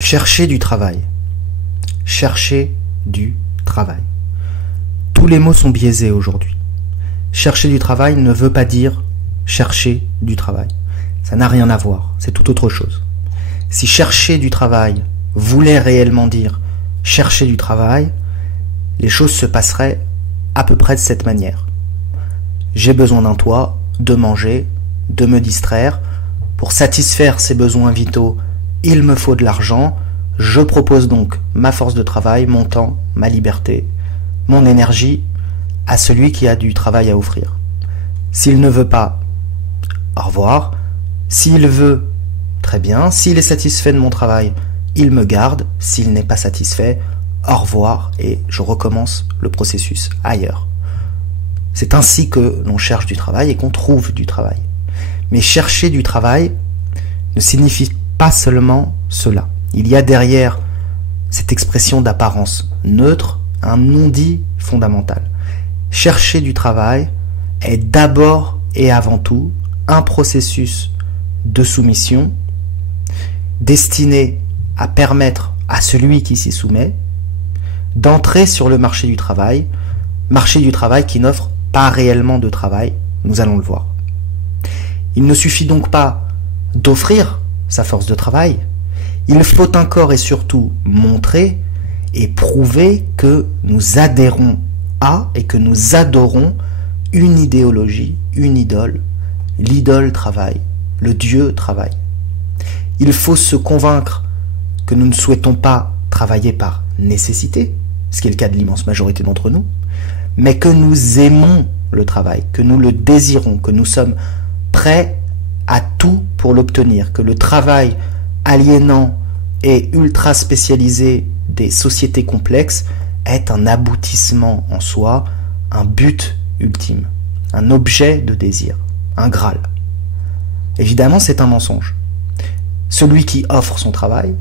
Chercher du travail. Chercher du travail. Tous les mots sont biaisés aujourd'hui. Chercher du travail ne veut pas dire chercher du travail. Ça n'a rien à voir, c'est tout autre chose. Si chercher du travail voulait réellement dire chercher du travail, les choses se passeraient à peu près de cette manière. J'ai besoin d'un toit, de manger, de me distraire. Pour satisfaire ces besoins vitaux, il me faut de l'argent. Je propose donc ma force de travail, mon temps, ma liberté, mon énergie à celui qui a du travail à offrir. S'il ne veut pas, au revoir. S'il veut, très bien. S'il est satisfait de mon travail, il me garde. S'il n'est pas satisfait, au revoir et je recommence le processus ailleurs. C'est ainsi que l'on cherche du travail et qu'on trouve du travail. Mais chercher du travail ne signifie pas seulement cela. Il y a derrière cette expression d'apparence neutre un non-dit fondamental. Chercher du travail est d'abord et avant tout un processus de soumission destiné à permettre à celui qui s'y soumet d'entrer sur le marché du travail qui n'offre pas réellement de travail, nous allons le voir. Il ne suffit donc pas d'offrir sa force de travail, il faut encore et surtout montrer et prouver que nous adhérons à et que nous adorons une idéologie, une idole, l'idole travail, le Dieu travail. Il faut se convaincre que nous ne souhaitons pas travailler par nécessité, ce qui est le cas de l'immense majorité d'entre nous, mais que nous aimons le travail, que nous le désirons, que nous sommes prêts à tout pour l'obtenir, que le travail aliénant et ultra spécialisé des sociétés complexes est un aboutissement en soi, un but ultime, un objet de désir, un Graal. Évidemment, c'est un mensonge. Celui qui offre son travail,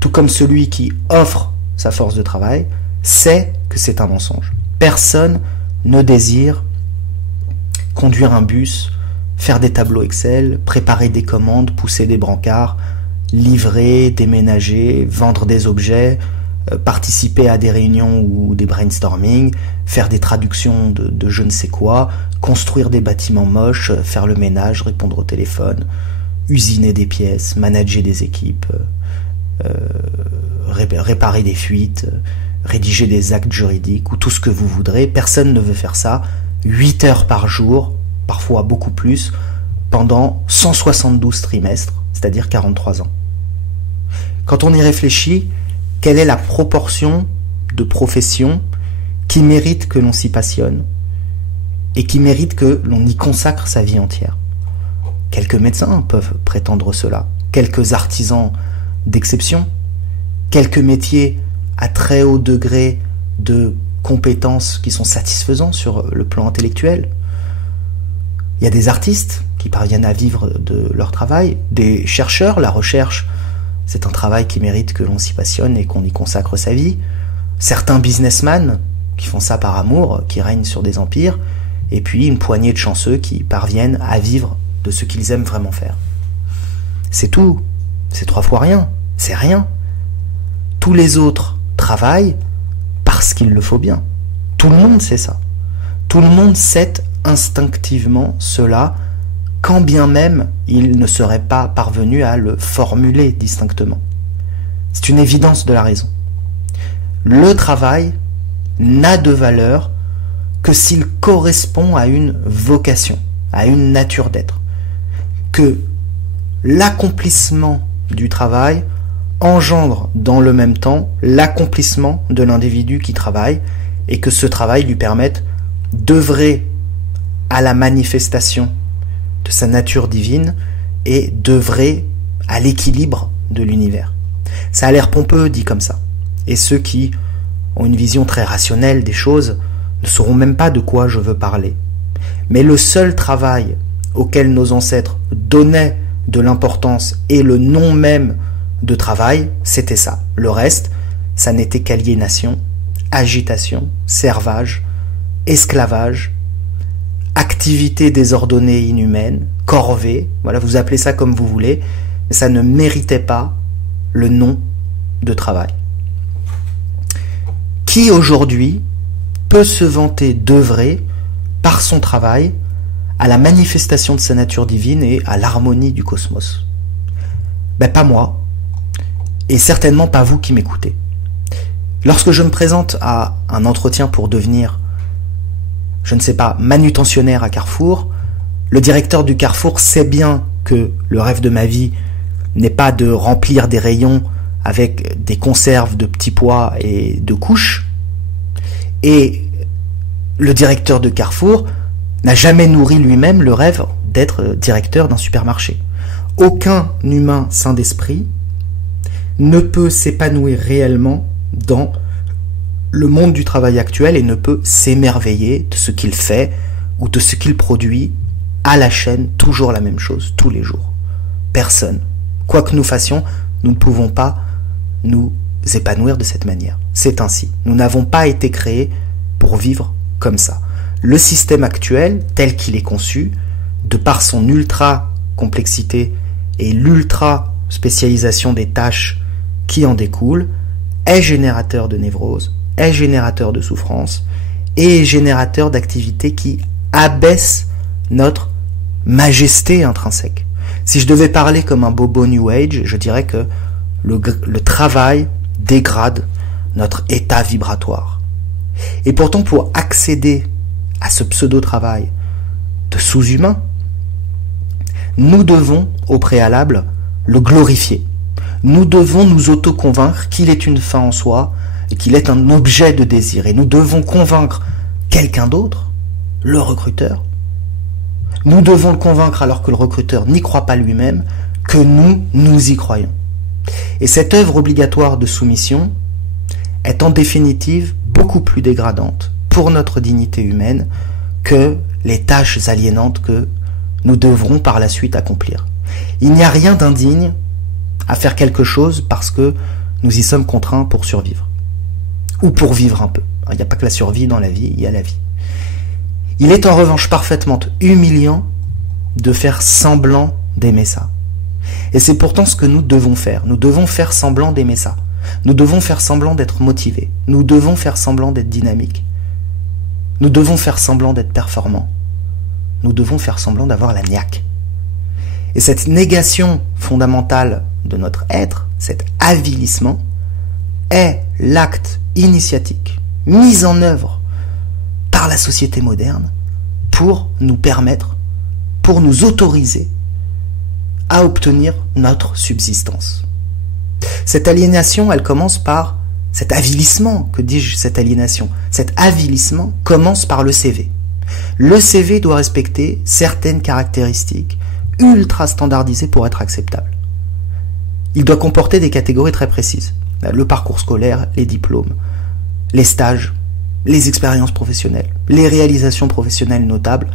tout comme celui qui offre sa force de travail, sait que c'est un mensonge. Personne ne désire conduire un bus, faire des tableaux Excel, préparer des commandes, pousser des brancards, livrer, déménager, vendre des objets, participer à des réunions ou des brainstorming, faire des traductions de je ne sais quoi, construire des bâtiments moches, faire le ménage, répondre au téléphone, usiner des pièces, manager des équipes, réparer des fuites, rédiger des actes juridiques ou tout ce que vous voudrez. Personne ne veut faire ça 8 heures par jour, parfois beaucoup plus, pendant 172 trimestres, c'est-à-dire 43 ans. Quand on y réfléchit, quelle est la proportion de professions qui méritent que l'on s'y passionne et qui méritent que l'on y consacre sa vie entière? Quelques médecins peuvent prétendre cela, quelques artisans d'exception, quelques métiers à très haut degré de compétences qui sont satisfaisants sur le plan intellectuel. Il y a des artistes qui parviennent à vivre de leur travail, des chercheurs, la recherche, c'est un travail qui mérite que l'on s'y passionne et qu'on y consacre sa vie. Certains businessmen qui font ça par amour, qui règnent sur des empires, et puis une poignée de chanceux qui parviennent à vivre de ce qu'ils aiment vraiment faire. C'est tout, c'est 3 fois rien, c'est rien. Tous les autres travaillent parce qu'il le faut bien. Tout le monde sait ça. Tout le monde sait instinctivement cela, quand bien même il ne serait pas parvenu à le formuler distinctement. C'est une évidence de la raison. Le travail n'a de valeur que s'il correspond à une vocation, à une nature d'être. Que l'accomplissement du travail engendre dans le même temps l'accomplissement de l'individu qui travaille et que ce travail lui permette d'œuvrer à la manifestation de sa nature divine et d'œuvrer à l'équilibre de l'univers. Ça a l'air pompeux dit comme ça. Et ceux qui ont une vision très rationnelle des choses ne sauront même pas de quoi je veux parler. Mais le seul travail auquel nos ancêtres donnaient de l'importance et le nom même de travail, c'était ça. Le reste, ça n'était qu'aliénation, agitation, servage, esclavage, activité désordonnée inhumaine, corvée, voilà, vous appelez ça comme vous voulez, mais ça ne méritait pas le nom de travail. Qui aujourd'hui peut se vanter d'œuvrer par son travail à la manifestation de sa nature divine et à l'harmonie du cosmos? Pas moi, et certainement pas vous qui m'écoutez. Lorsque je me présente à un entretien pour devenir, je ne sais pas, manutentionnaire à Carrefour, le directeur du Carrefour sait bien que le rêve de ma vie n'est pas de remplir des rayons avec des conserves de petits pois et de couches. Et le directeur de Carrefour n'a jamais nourri lui-même le rêve d'être directeur d'un supermarché. Aucun humain sain d'esprit ne peut s'épanouir réellement dans le monde du travail actuel et ne peut s'émerveiller de ce qu'il fait ou de ce qu'il produit à la chaîne, toujours la même chose, tous les jours. Personne. Quoi que nous fassions, nous ne pouvons pas nous épanouir de cette manière. C'est ainsi. Nous n'avons pas été créés pour vivre comme ça. Le système actuel, tel qu'il est conçu, de par son ultra-complexité et l'ultra-spécialisation des tâches qui en découlent, est générateur de névrose, est générateur de souffrance et générateur d'activités qui abaissent notre majesté intrinsèque. Si je devais parler comme un bobo New Age, je dirais que le travail dégrade notre état vibratoire. Et pourtant, pour accéder à ce pseudo-travail de sous-humain, nous devons, au préalable, le glorifier. Nous devons nous auto-convaincre qu'il est une fin en soi et qu'il est un objet de désir. Et nous devons convaincre quelqu'un d'autre, le recruteur. Nous devons le convaincre alors que le recruteur n'y croit pas lui-même, que nous y croyons. Et cette œuvre obligatoire de soumission est en définitive beaucoup plus dégradante pour notre dignité humaine que les tâches aliénantes que nous devrons par la suite accomplir. Il n'y a rien d'indigne à faire quelque chose parce que nous y sommes contraints pour survivre. Ou pour vivre un peu. Il n'y a pas que la survie dans la vie, il y a la vie. Il est en revanche parfaitement humiliant de faire semblant d'aimer ça. Et c'est pourtant ce que nous devons faire. Nous devons faire semblant d'aimer ça. Nous devons faire semblant d'être motivés. Nous devons faire semblant d'être dynamiques. Nous devons faire semblant d'être performants. Nous devons faire semblant d'avoir la niaque. Et cette négation fondamentale de notre être, cet avilissement, est l'acte initiatique mis en œuvre par la société moderne pour nous permettre, pour nous autoriser à obtenir notre subsistance. Cette aliénation, elle commence par cet avilissement, que dis-je, cette aliénation, cet avilissement commence par le CV. Le CV doit respecter certaines caractéristiques ultra standardisées pour être acceptable. Il doit comporter des catégories très précises. Le parcours scolaire, les diplômes, les stages, les expériences professionnelles, les réalisations professionnelles notables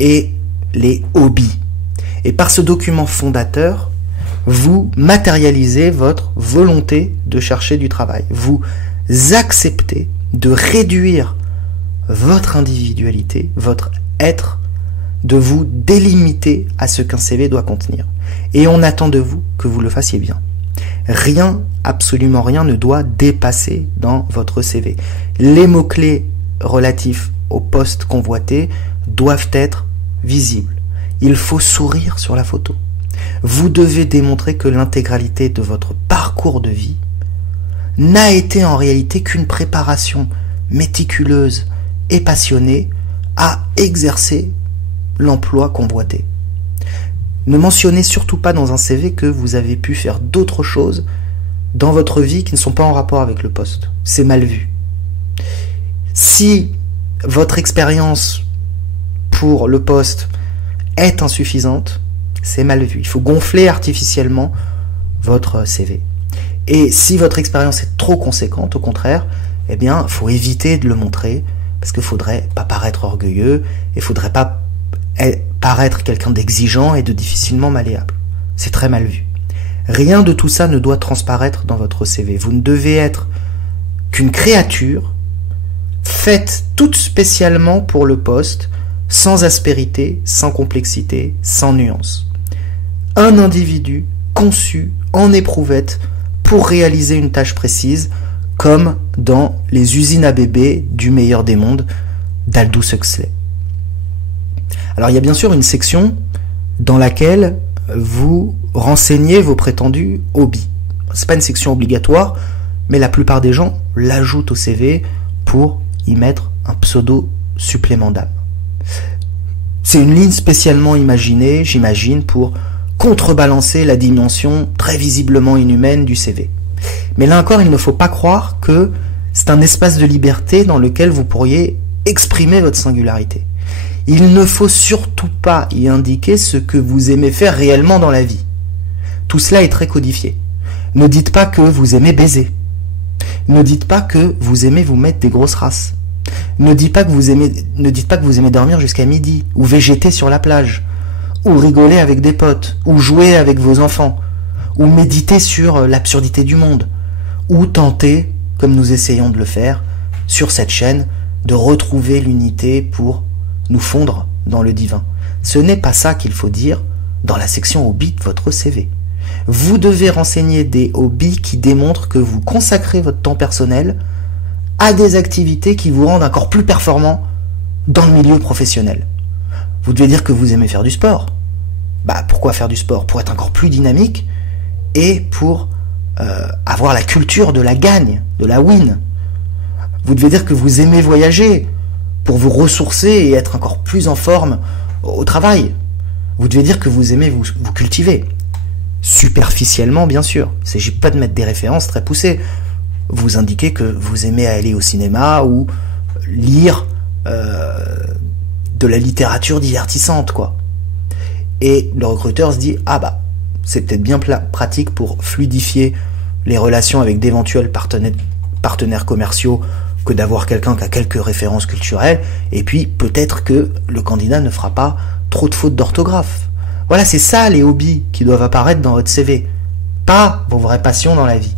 et les hobbies. Et par ce document fondateur, vous matérialisez votre volonté de chercher du travail. Vous acceptez de réduire votre individualité, votre être, de vous délimiter à ce qu'un CV doit contenir. Et on attend de vous que vous le fassiez bien. Rien, absolument rien ne doit dépasser dans votre CV. Les mots-clés relatifs au poste convoité doivent être visibles. Il faut sourire sur la photo. Vous devez démontrer que l'intégralité de votre parcours de vie n'a été en réalité qu'une préparation méticuleuse et passionnée à exercer l'emploi convoité. Ne mentionnez surtout pas dans un CV que vous avez pu faire d'autres choses dans votre vie qui ne sont pas en rapport avec le poste. C'est mal vu. Si votre expérience pour le poste est insuffisante, c'est mal vu. Il faut gonfler artificiellement votre CV. Et si votre expérience est trop conséquente, au contraire, eh bien, il faut éviter de le montrer parce qu'il ne faudrait pas paraître orgueilleux et il ne faudrait pas paraître quelqu'un d'exigeant et de difficilement malléable. C'est très mal vu. Rien de tout ça ne doit transparaître dans votre CV. Vous ne devez être qu'une créature faite toute spécialement pour le poste, sans aspérité, sans complexité, sans nuance. Un individu conçu en éprouvette pour réaliser une tâche précise, comme dans les usines à bébés du meilleur des mondes d'Aldous Huxley. Alors il y a bien sûr une section dans laquelle vous renseignez vos prétendus hobbies. C'est pas une section obligatoire, mais la plupart des gens l'ajoutent au CV pour y mettre un pseudo supplément d'âme. C'est une ligne spécialement imaginée, j'imagine, pour contrebalancer la dimension très visiblement inhumaine du CV. Mais là encore, il ne faut pas croire que c'est un espace de liberté dans lequel vous pourriez exprimer votre singularité. Il ne faut surtout pas y indiquer ce que vous aimez faire réellement dans la vie. Tout cela est très codifié. Ne dites pas que vous aimez baiser. Ne dites pas que vous aimez vous mettre des grosses races. Ne dites pas que vous aimez dormir jusqu'à midi, ou végéter sur la plage, ou rigoler avec des potes, ou jouer avec vos enfants, ou méditer sur l'absurdité du monde, ou tenter, comme nous essayons de le faire, sur cette chaîne, de retrouver l'unité pour nous fondre dans le divin. Ce n'est pas ça qu'il faut dire dans la section hobby de votre CV. Vous devez renseigner des hobbies qui démontrent que vous consacrez votre temps personnel à des activités qui vous rendent encore plus performant dans le milieu professionnel. Vous devez dire que vous aimez faire du sport. Pourquoi faire du sport? Pour être encore plus dynamique et pour avoir la culture de la gagne, de la win. Vous devez dire que vous aimez voyager pour vous ressourcer et être encore plus en forme au travail. Vous devez dire que vous aimez vous cultiver. Superficiellement, bien sûr. Il ne s'agit pas de mettre des références très poussées. Vous indiquez que vous aimez aller au cinéma ou lire de la littérature divertissante, quoi. Et le recruteur se dit, c'est peut-être bien pratique pour fluidifier les relations avec d'éventuels partenaires commerciaux que d'avoir quelqu'un qui a quelques références culturelles, et puis peut-être que le candidat ne fera pas trop de fautes d'orthographe. Voilà, c'est ça les hobbies qui doivent apparaître dans votre CV, pas vos vraies passions dans la vie.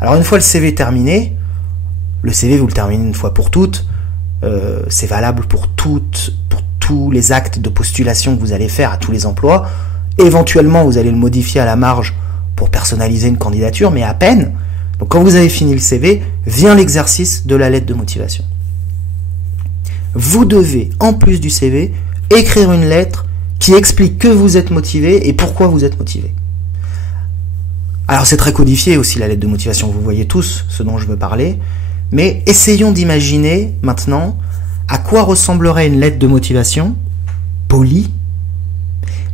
Alors une fois le CV terminé, le CV vous le terminez une fois pour toutes, c'est valable pour tous les actes de postulation que vous allez faire à tous les emplois. Éventuellement vous allez le modifier à la marge pour personnaliser une candidature, mais à peine. Donc quand vous avez fini le CV, vient l'exercice de la lettre de motivation. Vous devez, en plus du CV, écrire une lettre qui explique que vous êtes motivé et pourquoi vous êtes motivé. Alors c'est très codifié aussi la lettre de motivation, vous voyez tous ce dont je veux parler, mais essayons d'imaginer maintenant à quoi ressemblerait une lettre de motivation polie,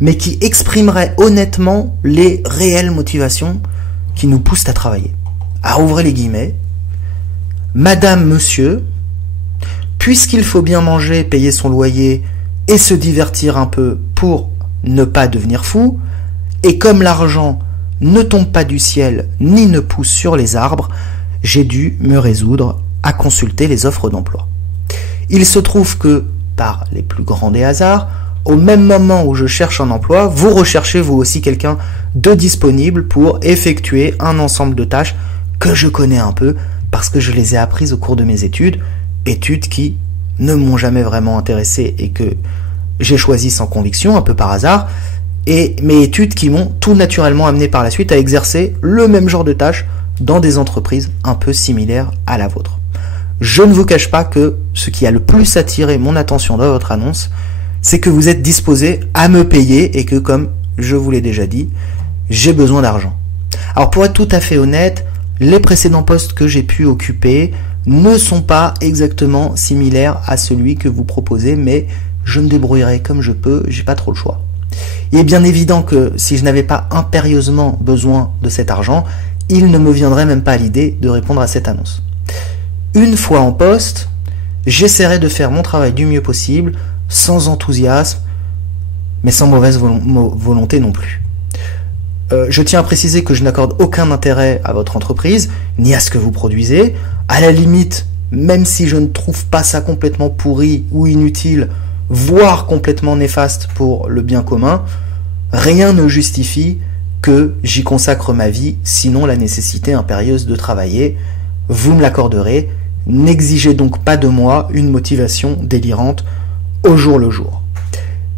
mais qui exprimerait honnêtement les réelles motivations qui nous poussent à travailler. Alors ouvrez les guillemets. Madame, monsieur, puisqu'il faut bien manger, payer son loyer et se divertir un peu pour ne pas devenir fou, et comme l'argent ne tombe pas du ciel ni ne pousse sur les arbres, j'ai dû me résoudre à consulter les offres d'emploi. Il se trouve que, par les plus grands des hasards, au même moment où je cherche un emploi, vous recherchez vous aussi quelqu'un de disponible pour effectuer un ensemble de tâches que je connais un peu parce que je les ai apprises au cours de mes études qui ne m'ont jamais vraiment intéressé et que j'ai choisi sans conviction, un peu par hasard, et mes études qui m'ont tout naturellement amené par la suite à exercer le même genre de tâches dans des entreprises un peu similaires à la vôtre. Je ne vous cache pas que ce qui a le plus attiré mon attention dans votre annonce, c'est que vous êtes disposé à me payer et que, comme je vous l'ai déjà dit, j'ai besoin d'argent. Alors pour être tout à fait honnête, les précédents postes que j'ai pu occuper ne sont pas exactement similaires à celui que vous proposez, mais je me débrouillerai comme je peux, j'ai pas trop le choix. Il est bien évident que si je n'avais pas impérieusement besoin de cet argent, il ne me viendrait même pas à l'idée de répondre à cette annonce. Une fois en poste, j'essaierai de faire mon travail du mieux possible, sans enthousiasme, mais sans mauvaise volonté non plus. Je tiens à préciser que je n'accorde aucun intérêt à votre entreprise, ni à ce que vous produisez. À la limite, même si je ne trouve pas ça complètement pourri ou inutile, voire complètement néfaste pour le bien commun, rien ne justifie que j'y consacre ma vie, sinon la nécessité impérieuse de travailler. Vous me l'accorderez, n'exigez donc pas de moi une motivation délirante au jour le jour.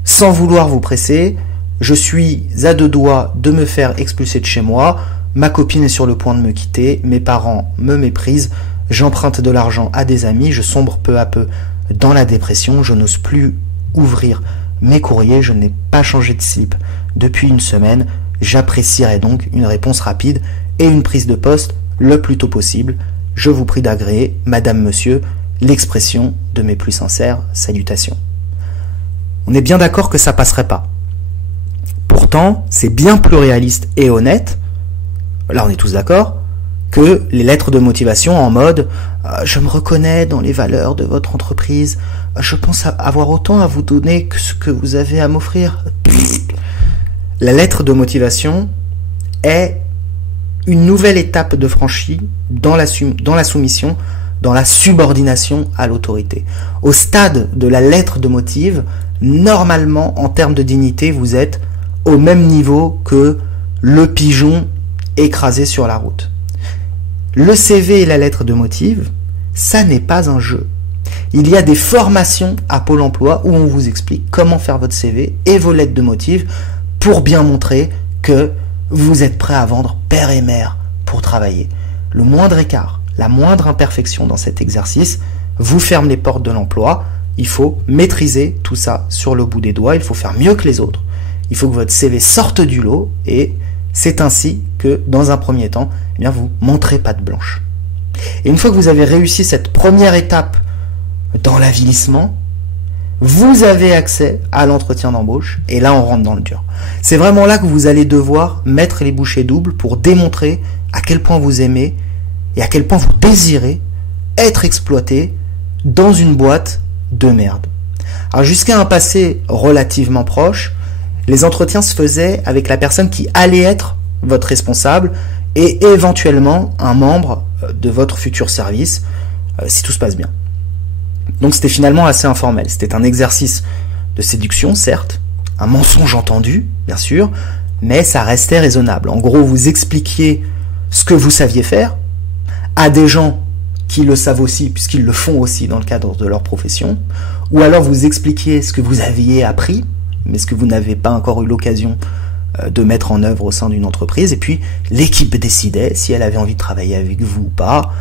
Sans vouloir vous presser, je suis à deux doigts de me faire expulser de chez moi, Ma copine est sur le point de me quitter, mes parents me méprisent, j'emprunte de l'argent à des amis, je sombre peu à peu dans la dépression, je n'ose plus ouvrir mes courriers, je n'ai pas changé de slip depuis une semaine, j'apprécierais donc une réponse rapide et une prise de poste le plus tôt possible. Je vous prie d'agréer, madame, monsieur, l'expression de mes plus sincères salutations. On est bien d'accord que ça passerait pas. Pourtant, c'est bien plus réaliste et honnête, là on est tous d'accord, que les lettres de motivation en mode « Je me reconnais dans les valeurs de votre entreprise, je pense avoir autant à vous donner que ce que vous avez à m'offrir. » La lettre de motivation est une nouvelle étape de franchie dans la soumission, dans la subordination à l'autorité. Au stade de la lettre de motive, normalement, en termes de dignité, vous êtes au même niveau que le pigeon écrasé sur la route. Le CV et la lettre de motive, ça n'est pas un jeu. Il y a des formations à Pôle emploi où on vous explique comment faire votre CV et vos lettres de motive pour bien montrer que vous êtes prêt à vendre père et mère pour travailler. Le moindre écart, la moindre imperfection dans cet exercice vous ferme les portes de l'emploi. Il faut maîtriser tout ça sur le bout des doigts, il faut faire mieux que les autres. Il faut que votre CV sorte du lot et c'est ainsi que, dans un premier temps, eh bien, vous montrez patte blanche. Et une fois que vous avez réussi cette première étape dans l'avilissement, vous avez accès à l'entretien d'embauche et là on rentre dans le dur. C'est vraiment là que vous allez devoir mettre les bouchées doubles pour démontrer à quel point vous aimez et à quel point vous désirez être exploité dans une boîte de merde. Alors jusqu'à un passé relativement proche, les entretiens se faisaient avec la personne qui allait être votre responsable et éventuellement un membre de votre futur service, si tout se passe bien. Donc c'était finalement assez informel. C'était un exercice de séduction, certes, un mensonge entendu, bien sûr, mais ça restait raisonnable. En gros, vous expliquiez ce que vous saviez faire à des gens qui le savent aussi, puisqu'ils le font aussi dans le cadre de leur profession, ou alors vous expliquiez ce que vous aviez appris, mais ce que vous n'avez pas encore eu l'occasion de mettre en œuvre au sein d'une entreprise, et puis l'équipe décidait si elle avait envie de travailler avec vous ou pas.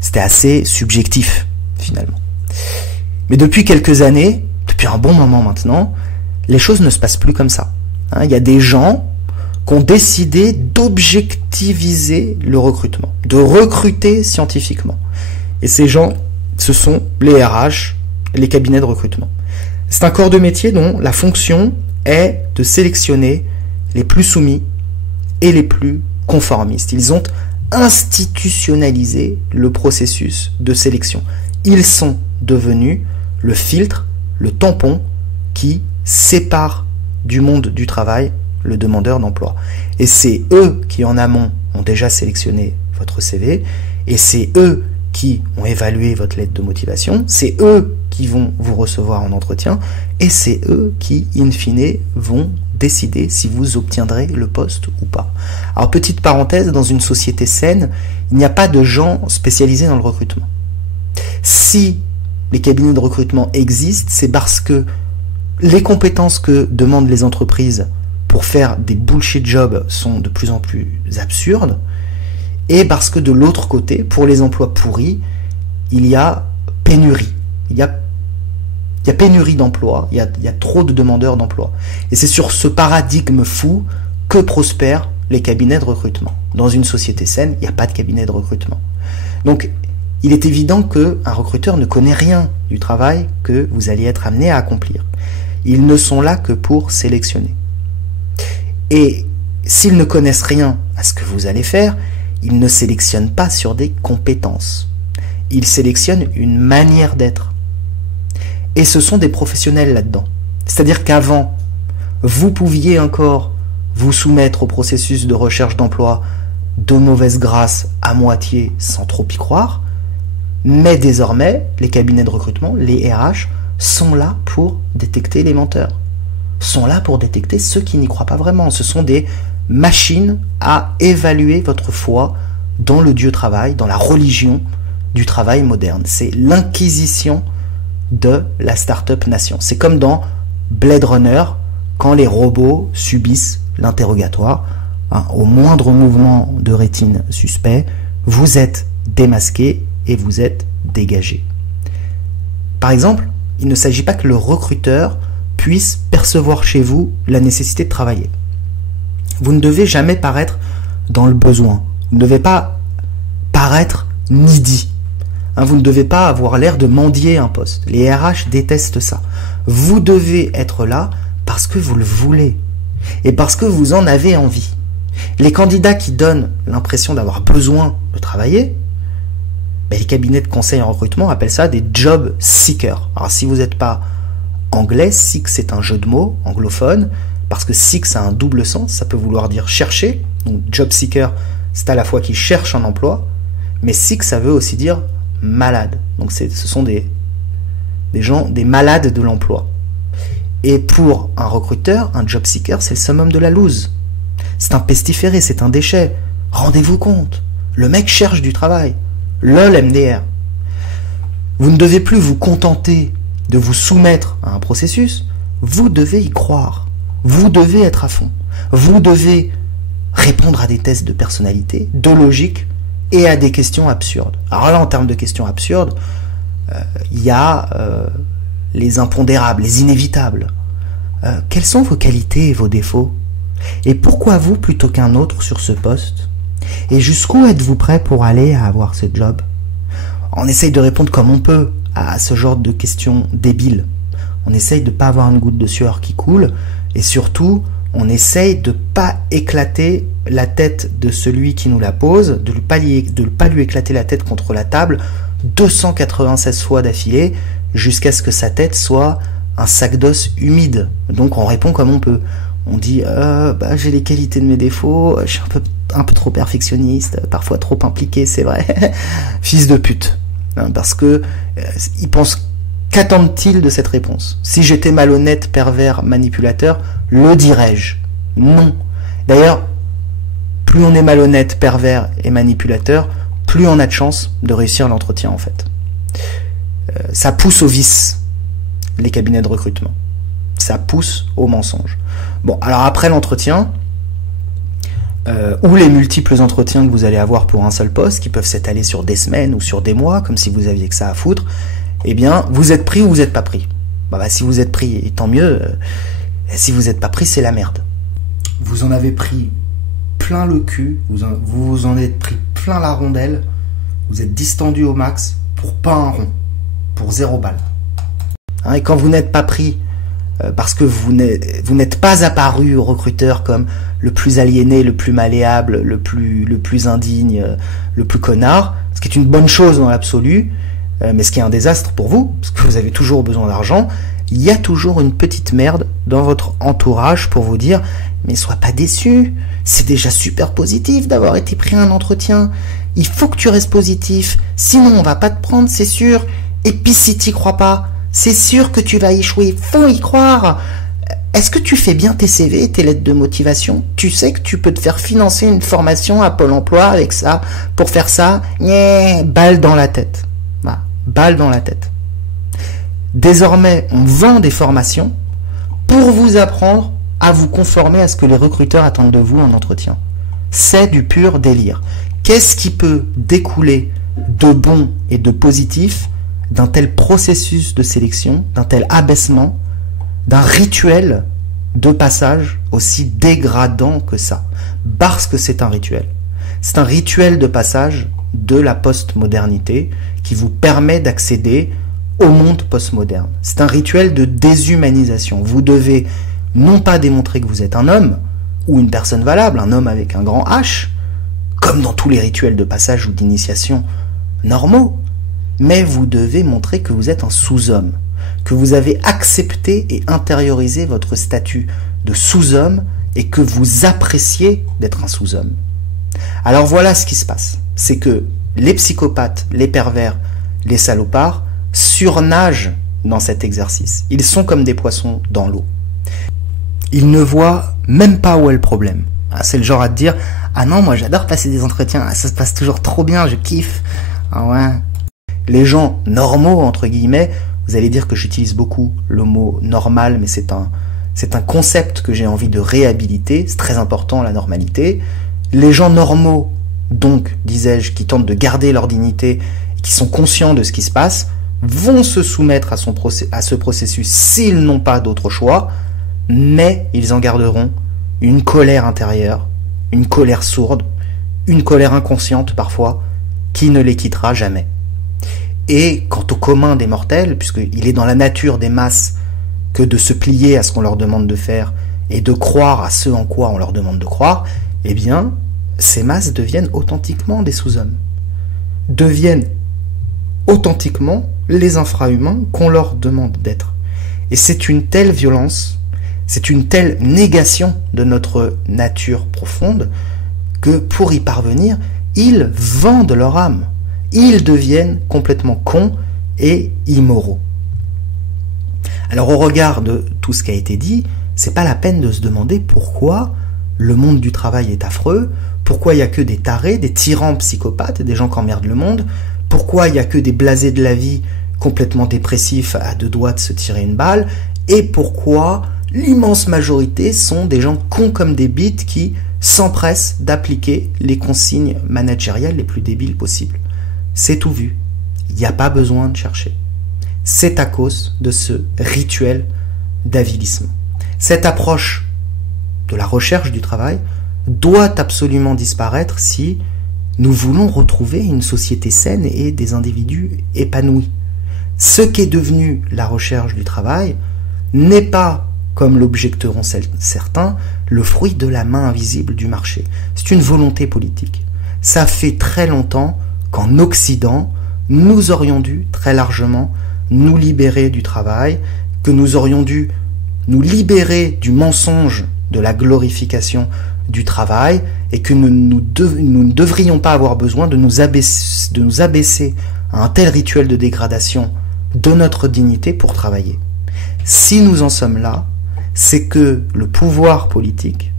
C'était assez subjectif, finalement. Mais depuis quelques années, depuis un bon moment maintenant, les choses ne se passent plus comme ça. Il y a des gens qui ont décidé d'objectiviser le recrutement, de recruter scientifiquement. Et ces gens, ce sont les RH, les cabinets de recrutement. C'est un corps de métier dont la fonction est de sélectionner les plus soumis et les plus conformistes. Ils ont institutionnalisé le processus de sélection. Ils sont devenus le filtre, le tampon qui sépare du monde du travail le demandeur d'emploi. Et c'est eux qui en amont ont déjà sélectionné votre CV, et c'est eux qui ont évalué votre lettre de motivation, c'est eux qui vont vous recevoir en entretien, et c'est eux qui, in fine, vont décider si vous obtiendrez le poste ou pas. Alors, petite parenthèse, dans une société saine, il n'y a pas de gens spécialisés dans le recrutement. Si les cabinets de recrutement existent, c'est parce que les compétences que demandent les entreprises pour faire des bullshit jobs sont de plus en plus absurdes, et parce que de l'autre côté, pour les emplois pourris, il y a pénurie. Il y a pénurie d'emplois, il y a trop de demandeurs d'emploi. Et c'est sur ce paradigme fou que prospèrent les cabinets de recrutement. Dans une société saine, il n'y a pas de cabinet de recrutement. Donc, il est évident qu'un recruteur ne connaît rien du travail que vous allez être amené à accomplir. Ils ne sont là que pour sélectionner. Et s'ils ne connaissent rien à ce que vous allez faire, ils ne sélectionnent pas sur des compétences. Ils sélectionnent une manière d'être. Et ce sont des professionnels là-dedans. C'est-à-dire qu'avant, vous pouviez encore vous soumettre au processus de recherche d'emploi de mauvaise grâce à moitié sans trop y croire, mais désormais, les cabinets de recrutement, les RH, sont là pour détecter les menteurs, sont là pour détecter ceux qui n'y croient pas vraiment. Ce sont des machines à évaluer votre foi dans le Dieu travail, dans la religion du travail moderne. C'est l'inquisition de la start-up nation. C'est comme dans Blade Runner, quand les robots subissent l'interrogatoire hein, au moindre mouvement de rétine suspect, vous êtes démasqué et vous êtes dégagé. Par exemple, il ne s'agit pas que le recruteur puisse percevoir chez vous la nécessité de travailler. Vous ne devez jamais paraître dans le besoin. Vous ne devez pas paraître needy. Hein, vous ne devez pas avoir l'air de mendier un poste. Les RH détestent ça. Vous devez être là parce que vous le voulez et parce que vous en avez envie. Les candidats qui donnent l'impression d'avoir besoin de travailler, les cabinets de conseil en recrutement appellent ça des job seekers. Alors si vous n'êtes pas anglais, seek c'est un jeu de mots anglophone, parce que seek ça a un double sens, ça peut vouloir dire chercher, donc job seeker c'est à la fois qui cherche un emploi, mais seek ça veut aussi dire malade, donc ce sont des gens, des malades de l'emploi. Et pour un recruteur, un job seeker c'est le summum de la loose, c'est un pestiféré, c'est un déchet, rendez-vous compte, le mec cherche du travail. LOL MDR. Vous ne devez plus vous contenter de vous soumettre à un processus, vous devez y croire. Vous devez être à fond. Vous devez répondre à des tests de personnalité, de logique et à des questions absurdes. Alors là, en termes de questions absurdes, il y a les impondérables, les inévitables. Quelles sont vos qualités et vos défauts? Et pourquoi vous plutôt qu'un autre sur ce poste? Et jusqu'où êtes-vous prêt pour aller à avoir ce job? On essaye de répondre comme on peut à ce genre de questions débiles. On essaye de ne pas avoir une goutte de sueur qui coule et surtout, on essaye de ne pas éclater la tête de celui qui nous la pose, de ne pas lui éclater la tête contre la table 296 fois d'affilée jusqu'à ce que sa tête soit un sac d'os humide. Donc on répond comme on peut. On dit j'ai les qualités de mes défauts, je suis un peu trop perfectionniste, parfois trop impliqué, c'est vrai. Fils de pute. Hein, parce que ils pensent qu'attendent-ils de cette réponse? Si j'étais malhonnête, pervers, manipulateur, le dirais-je? Non. D'ailleurs, plus on est malhonnête, pervers et manipulateur, plus on a de chance de réussir l'entretien en fait. Ça pousse au vice, les cabinets de recrutement. Ça pousse au mensonge. Bon, alors après l'entretien, ou les multiples entretiens que vous allez avoir pour un seul poste, qui peuvent s'étaler sur des semaines ou sur des mois, comme si vous aviez que ça à foutre, eh bien, vous êtes pris ou vous n'êtes pas pris. Si vous êtes pris, tant mieux. Si vous n'êtes pas pris, c'est la merde. Vous en avez pris plein le cul, vous en êtes pris plein la rondelle, vous êtes distendu au max pour pas un rond, pour 0 balle. Hein, et quand vous n'êtes pas pris, parce que vous n'êtes pas apparu au recruteur comme le plus aliéné, le plus malléable, le plus indigne, le plus connard, ce qui est une bonne chose dans l'absolu, mais ce qui est un désastre pour vous, parce que vous avez toujours besoin d'argent, il y a toujours une petite merde dans votre entourage pour vous dire « Mais sois pas déçu, c'est déjà super positif d'avoir été pris à un entretien, il faut que tu restes positif, sinon on va pas te prendre, c'est sûr, et puis si t'y crois pas, c'est sûr que tu vas échouer, faut y croire. Est-ce que tu fais bien tes CV et tes lettres de motivation? Tu sais que tu peux te faire financer une formation à Pôle emploi avec ça, pour faire ça, balle dans la tête. Voilà, balle dans la tête. Désormais, on vend des formations pour vous apprendre à vous conformer à ce que les recruteurs attendent de vous en entretien. C'est du pur délire. Qu'est-ce qui peut découler de bon et de positif d'un tel processus de sélection, d'un tel abaissement, d'un rituel de passage aussi dégradant que ça? Parce que c'est un rituel. C'est un rituel de passage de la postmodernité qui vous permet d'accéder au monde postmoderne. C'est un rituel de déshumanisation. Vous devez non pas démontrer que vous êtes un homme ou une personne valable, un homme avec un grand H, comme dans tous les rituels de passage ou d'initiation normaux, mais vous devez montrer que vous êtes un sous-homme, que vous avez accepté et intériorisé votre statut de sous-homme et que vous appréciez d'être un sous-homme. Alors voilà ce qui se passe, c'est que les psychopathes, les pervers, les salopards surnagent dans cet exercice. Ils sont comme des poissons dans l'eau. Ils ne voient même pas où est le problème. C'est le genre à te dire « Ah non, moi j'adore passer des entretiens, ça se passe toujours trop bien, je kiffe. » Ah ouais. Les gens normaux, entre guillemets, vous allez dire que j'utilise beaucoup le mot normal, mais c'est c'est un concept que j'ai envie de réhabiliter, c'est très important la normalité. Les gens normaux, donc, disais-je, qui tentent de garder leur dignité, qui sont conscients de ce qui se passe, vont se soumettre à ce processus s'ils n'ont pas d'autre choix, mais ils en garderont une colère intérieure, une colère sourde, une colère inconsciente parfois, qui ne les quittera jamais. Et quant au commun des mortels, puisqu'il est dans la nature des masses que de se plier à ce qu'on leur demande de faire et de croire à ce en quoi on leur demande de croire, eh bien, ces masses deviennent authentiquement des sous-hommes, deviennent authentiquement les infrahumains qu'on leur demande d'être. Et c'est une telle violence, c'est une telle négation de notre nature profonde que pour y parvenir, ils vendent leur âme. Ils deviennent complètement cons et immoraux. Alors au regard de tout ce qui a été dit, c'est pas la peine de se demander pourquoi le monde du travail est affreux, pourquoi il n'y a que des tarés, des tyrans psychopathes, des gens qui emmerdent le monde, pourquoi il n'y a que des blasés de la vie complètement dépressifs à deux doigts de se tirer une balle, et pourquoi l'immense majorité sont des gens cons comme des bites qui s'empressent d'appliquer les consignes managériales les plus débiles possibles. C'est tout vu. Il n'y a pas besoin de chercher. C'est à cause de ce rituel d'avilissement. Cette approche de la recherche du travail doit absolument disparaître si nous voulons retrouver une société saine et des individus épanouis. Ce qu'est devenu la recherche du travail n'est pas, comme l'objecteront certains, le fruit de la main invisible du marché. C'est une volonté politique. Ça fait très longtemps qu'en Occident, nous aurions dû très largement nous libérer du travail, que nous aurions dû nous libérer du mensonge de la glorification du travail et que nous ne devrions pas avoir besoin de nous abaisser à un tel rituel de dégradation de notre dignité pour travailler. Si nous en sommes là, c'est que le pouvoir politique,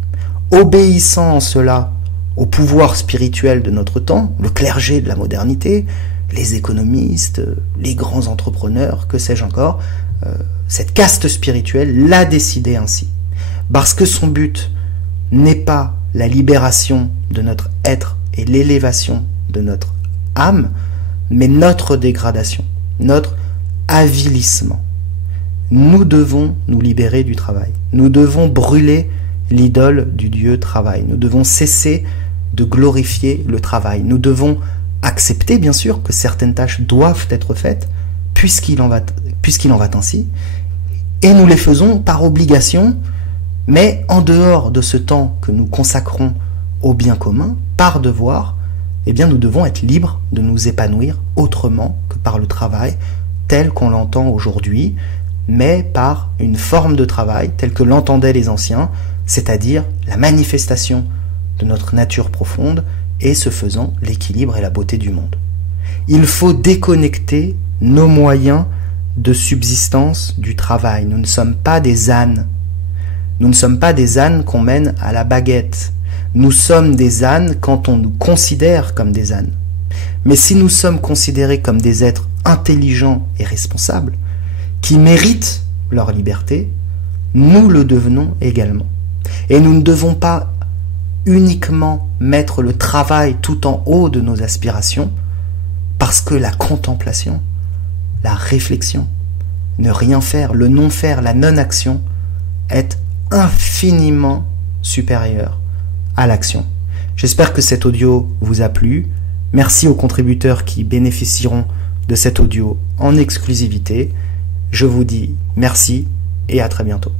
obéissant en cela au pouvoir spirituel de notre temps, le clergé de la modernité, les économistes, les grands entrepreneurs, que sais-je encore, cette caste spirituelle l'a décidé ainsi. Parce que son but n'est pas la libération de notre être et l'élévation de notre âme, mais notre dégradation, notre avilissement. Nous devons nous libérer du travail. Nous devons brûler l'idole du dieu travail. Nous devons cesser de glorifier le travail. Nous devons accepter, bien sûr, que certaines tâches doivent être faites, puisqu'il en va ainsi, et nous les faisons par obligation, mais en dehors de ce temps que nous consacrons au bien commun, par devoir, eh bien nous devons être libres de nous épanouir autrement que par le travail tel qu'on l'entend aujourd'hui, mais par une forme de travail telle que l'entendaient les anciens, c'est-à-dire la manifestation de notre nature profonde et ce faisant l'équilibre et la beauté du monde. Il faut déconnecter nos moyens de subsistance du travail. Nous ne sommes pas des ânes. Nous ne sommes pas des ânes qu'on mène à la baguette. Nous sommes des ânes quand on nous considère comme des ânes. Mais si nous sommes considérés comme des êtres intelligents et responsables, qui méritent leur liberté, nous le devenons également. Et nous ne devons pas uniquement mettre le travail tout en haut de nos aspirations, parce que la contemplation, la réflexion, ne rien faire, le non-faire, la non-action, est infiniment supérieure à l'action. J'espère que cet audio vous a plu. Merci aux contributeurs qui bénéficieront de cet audio en exclusivité. Je vous dis merci et à très bientôt.